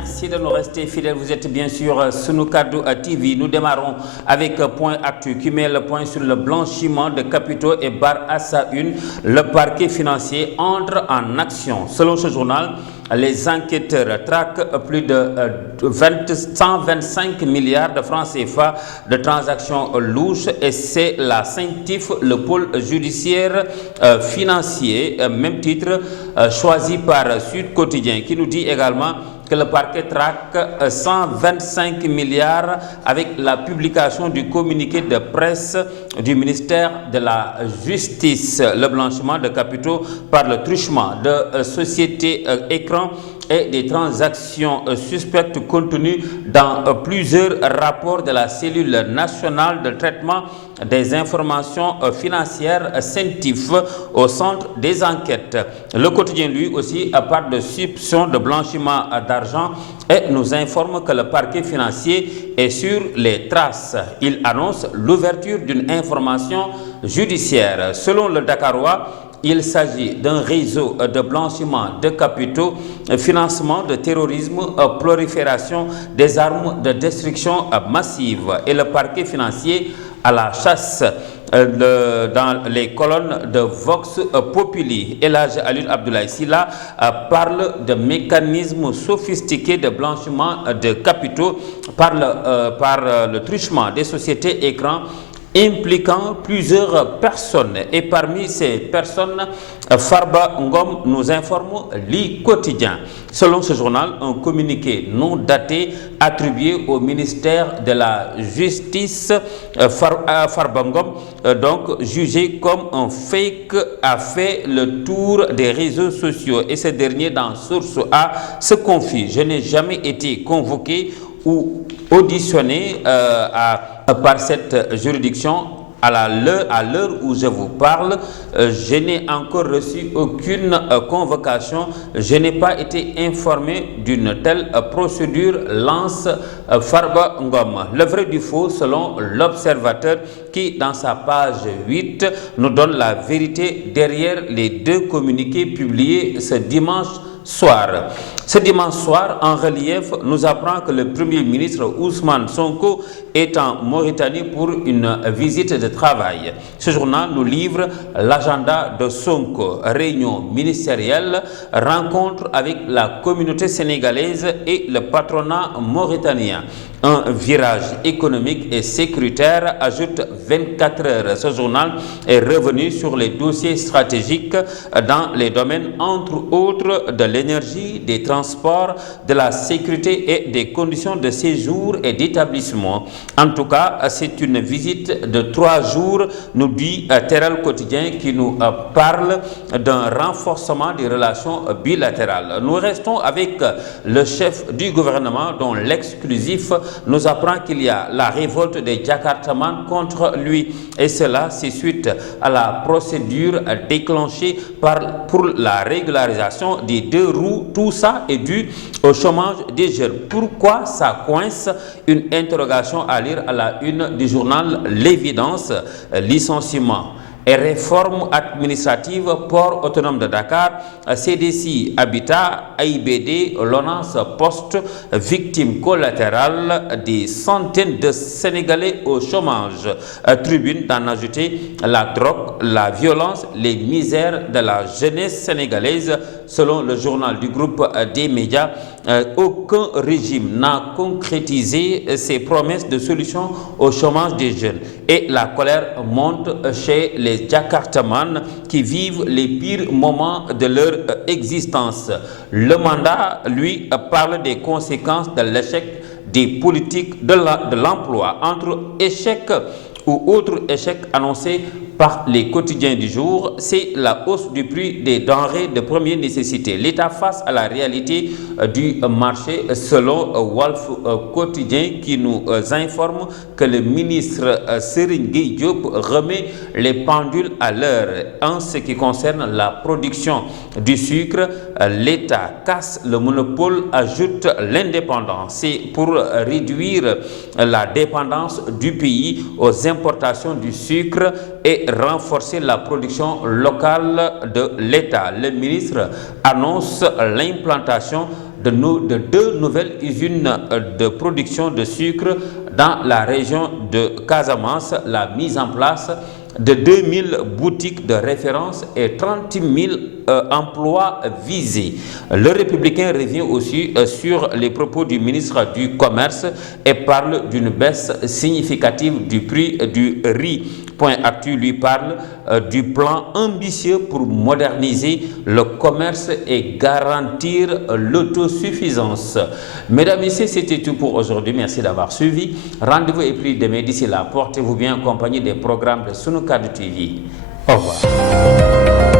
merci de nous rester fidèles. Vous êtes bien sûr Sunu Kaddu TV. Nous démarrons avec Point Actu qui met le point sur le blanchiment de capitaux et barre à sa une. Le parquet financier entre en action. Selon ce journal, les enquêteurs traquent plus de 125 milliards de francs CFA de transactions louches et c'est la Saint-Tif, le pôle judiciaire financier, même titre choisi par Sud Quotidien, qui nous dit également que le parquet traque 125 milliards avec la publication du communiqué de presse du ministère de la Justice. Le blanchiment de capitaux par le truchement de sociétés écran et des transactions suspectes contenues dans plusieurs rapports de la cellule nationale de traitement des informations financières CENTIF au centre des enquêtes. Le quotidien, lui aussi, parle de soupçons de blanchiment d'argent et nous informe que le parquet financier est sur les traces. Il annonce l'ouverture d'une information judiciaire. Selon le Dakarois, il s'agit d'un réseau de blanchiment de capitaux, financement de terrorisme, prolifération des armes de destruction massive. Et le parquet financier à la chasse dans les colonnes de Vox Populi. Elhadji Alioune Abdoulaye Sylla parle de mécanismes sophistiqués de blanchiment de capitaux par le truchement des sociétés écrans impliquant plusieurs personnes. Et parmi ces personnes, Farba Ngom nous informe Le Quotidien. Selon ce journal, un communiqué non daté attribué au ministère de la Justice, Farba Ngom, donc jugé comme un fake, a fait le tour des réseaux sociaux. Et ce dernier, dans Source A, se confie: je n'ai jamais été convoqué ou auditionné par cette juridiction. À l'heure où je vous parle, je n'ai encore reçu aucune convocation. Je n'ai pas été informé d'une telle procédure, lance Farba Ngom. Le vrai du faux selon l'Observateur qui, dans sa page 8, nous donne la vérité derrière les deux communiqués publiés ce dimanche soir. Ce dimanche soir, en relief, nous apprend que le Premier ministre Ousmane Sonko est en Mauritanie pour une visite de travail. Ce journal nous livre l'agenda de Sonko: réunion ministérielle, rencontre avec la communauté sénégalaise et le patronat mauritanien. Un virage économique et sécuritaire, ajoute 24 heures. Ce journal est revenu sur les dossiers stratégiques dans les domaines, entre autres, de l'énergie, des transports, de la sécurité et des conditions de séjour et d'établissement. En tout cas, c'est une visite de 3 jours, nous dit Terral Quotidien, qui nous parle d'un renforcement des relations bilatérales. Nous restons avec le chef du gouvernement, dont l'exclusif nous apprend qu'il y a la révolte des Jakartamans contre lui. Et cela, c'est suite à la procédure déclenchée pour la régularisation des 2 roues. Tout ça est dû au chômage des jeunes. Pourquoi ça coince? Une interrogation à lire à la une du journal L'Évidence. Licenciement et réforme administrative, port autonome de Dakar, CDC Habitat, AIBD, l'ONAS Poste, victime collatérale, des centaines de Sénégalais au chômage. Tribune d'en ajouter: la drogue, la violence, les misères de la jeunesse sénégalaise. Selon le journal du groupe des médias, aucun régime n'a concrétisé ses promesses de solution au chômage des jeunes. Et la colère monte chez les Jakartamans qui vivent les pires moments de leur existence. Le mandat, lui, parle des conséquences de l'échec des politiques de l'emploi. Entre échecs ou autres échecs annoncés par les quotidiens du jour, c'est la hausse du prix des denrées de première nécessité. L'État face à la réalité du marché, selon Walf Quotidien, qui nous informe que le ministre Serigne Gueye Diop remet les pendules à l'heure. En ce qui concerne la production du sucre, l'État casse le monopole, ajoute l'Indépendant. C'est pour réduire la dépendance du pays aux importations du sucre et renforcer la production locale de l'État. Le ministre annonce l'implantation de 2 nouvelles usines de production de sucre dans la région de Casamance, la mise en place de 2000 boutiques de référence et 30 000 emplois visés. Le Républicain revient aussi sur les propos du ministre du Commerce et parle d'une baisse significative du prix du riz. Point Actu lui parle du plan ambitieux pour moderniser le commerce et garantir l'autosuffisance. Mesdames et messieurs, c'était tout pour aujourd'hui. Merci d'avoir suivi. Rendez-vous est pris demain. D'ici là, portez-vous bien en compagnie des programmes de Sunu Kadu TV. Au revoir.